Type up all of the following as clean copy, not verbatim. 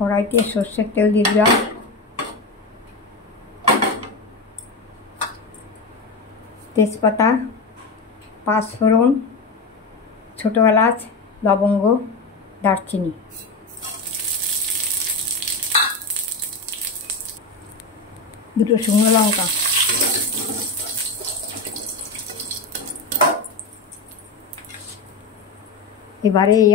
কড়াইতে সর্ষের তেল দিয়ে দিলাম, তেজপাতা, পাঁচফোড়ন, ছোটো এলাচ, লবঙ্গ, দারচিনি, দুটো শুকনো লঙ্কা, এবারে এই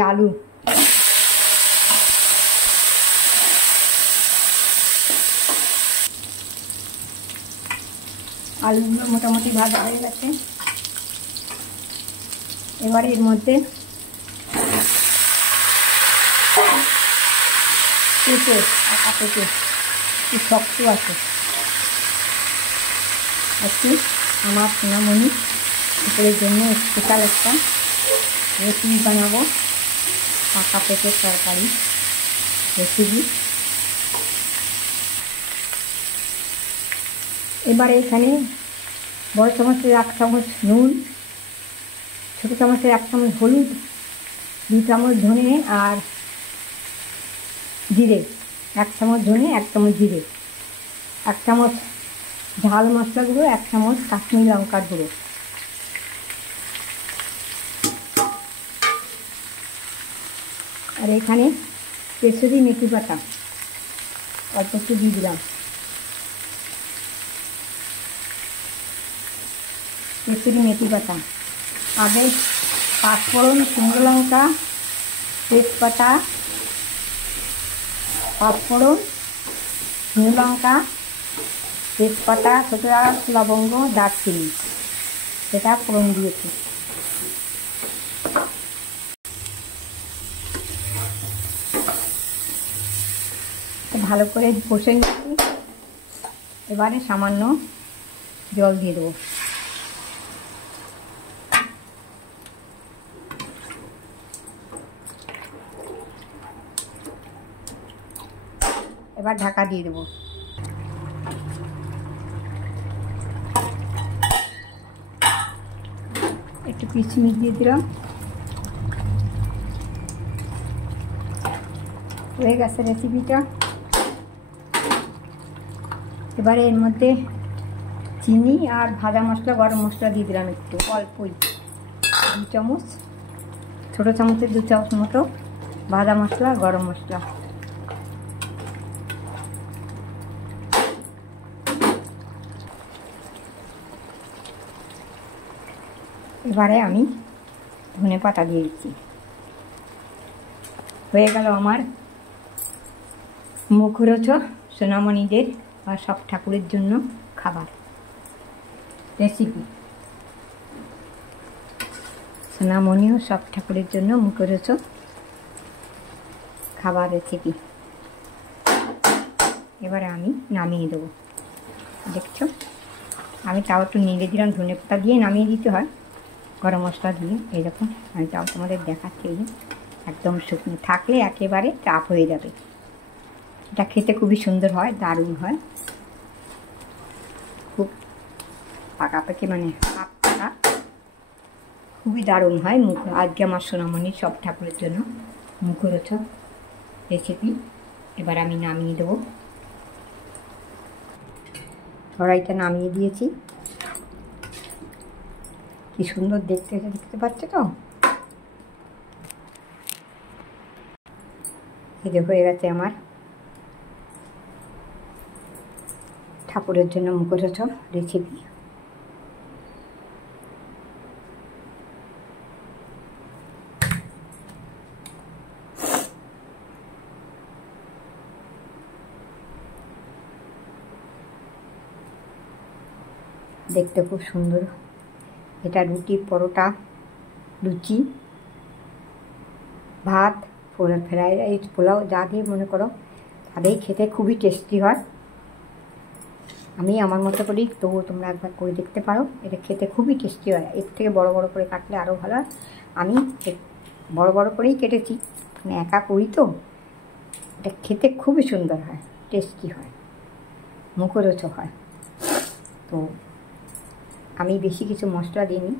আলুগুলো মোটামুটি ভাজা হয়ে গেছে। এবারে এর মধ্যে পেঁপে, আটা পেঁপে একটু শক্ত আছে, একটু আমার সোনামণি দুপুরের জন্য স্পেশাল একটা রেসিপি বানাবো, পাকা পেঁপের তরকারি রেসিপি। এবারে এখানে বড় চামচের 1 চামচ নুন, ছোটো চামচের 1 চামচ হলুদ, 2 চামচ ধনে আর জিরে, 1 চামচ ধনে, 1 চামচ জিরে, 1 চামচ ঝাল মশলা গুঁড়ো, 1 চামচ কাশ্মীরি লঙ্কার গুঁড়ো। আর এখানে কেশরি মেথি পাতা অল্প একটু দিয়ে দিলাম, কেশরি মেথি পাতা। আগে পাঁচফোড়ন, শুকনো লঙ্কা, তেজপাতা, পাঁচফোড়ন, শুকনো লঙ্কা, তেজপাতা, ছোটো এলাচ, লবঙ্গ, দারচিনি সেটা ফোড়ন দিয়েছি। ভালো করে কষে নিচ্ছি। এবারে সামান্য জল দিয়ে দেবো। এবার ঢাকা দিয়ে দেবো। একটু কিশমিশ দিয়ে দিলাম। হয়ে গেছে রেসিপিটা। এবারে এর মধ্যে চিনি আর ভাজা মশলা, গরম মশলা দিয়ে দিলাম একটু অল্পই, 2 চামচ, ছোটো চামচের 2 চামচ মতো ভাজা মশলা, গরম মশলা। এবারে আমি ধনে পাতা দিয়ে দিচ্ছি। হয়ে গেল আমার মুখরোচক সোনামণিদের বা সব ঠাকুরের জন্য খাবার রেসিপি। সোনামণিও সব ঠাকুরের জন্য মুখরোচক খাবার রেসিপি। এবারে আমি নামিয়ে দেবো। দেখছো, আমি তাও একটু নেড়ে দিলাম, ধনে পাতা দিয়ে নামিয়ে দিতে হয়, গরম মশলা দিয়ে। এইরকম আমি তাও তোমাদের দেখাচ্ছি। এই একদম শুকনো থাকলে একেবারে চাপ হয়ে যাবে। এটা খেতে খুবই সুন্দর হয়, দারুণ হয়, খুব পাকাপাকি মানে হাফ পাকা, খুবই দারুণ হয়। আজকে আমার সোনামণির সব ঠাকুরের জন্য মুখরোচক রেসিপি। এবার আমি নামিয়ে দেবো। কড়াইটা নামিয়ে দিয়েছি। কি সুন্দর দেখতে পাচ্ছ তো? এই যে হয়ে গেছে আমার ঠাকুরের জন্য মুখরোচক রেসিপি। দেখতে খুব সুন্দর। এটা রুটি, পরোটা, লুচি, ভাত, ফ্রাইড রাইস, পোলাও যা দিয়ে মনে করো তাদেরই খেতে খুবই টেস্টি হয়। আমি আমার মতো করি, তবুও তোমরা একবার করে দেখতে পারো। এটা খেতে খুবই টেস্টি হয়। এর থেকে বড় বড় করে কাটলে আরও ভালো হয়। আমি বড় বড় করেই কেটেছি, মানে একা করি তো। এটা খেতে খুবই সুন্দর হয়, টেস্টি হয়, মুখরোচক হয়। তো আমি বেশি কিছু মশলা দিইনি,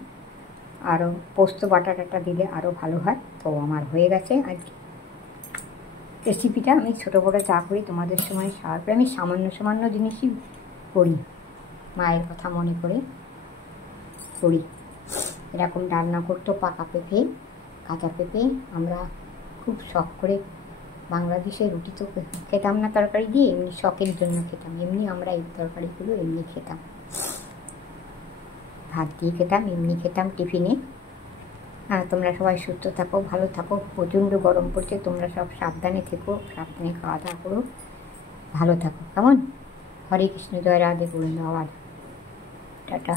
আরও পোস্ত বাটাটা দিলে আরও ভালো হয়। তো আমার হয়ে গেছে আজকে রেসিপিটা আমি ছোটো বড়ো যা করি তোমাদের সময় শেয়ার করে, আমি সামান্য সামান্য জিনিসই করি, মায়ের কথা মনে করে করি। এরকম রান্না করতো পাকা পেঁপে, কাঁচা পেঁপে। আমরা খুব শখ করে বাংলাদেশে রুটি তো খেতাম না তরকারি দিয়ে, এমনি শখের জন্য খেতাম। এমনি আমরা এই তরকারিগুলো এমনি খেতাম, ভাত দিয়ে খেতাম, এমনি খেতাম টিফিনে। তোমরা সবাই সুস্থ থাকো, ভালো থাকো। প্রচণ্ড গরম পড়ছে, তোমরা সব সাবধানে থেকো, সাবধানে খাওয়া দাওয়া করো, ভালো থাকো। কেমন? হরে কৃষ্ণ, জয় রাধে, গোবিন্দ, আবার টাটা।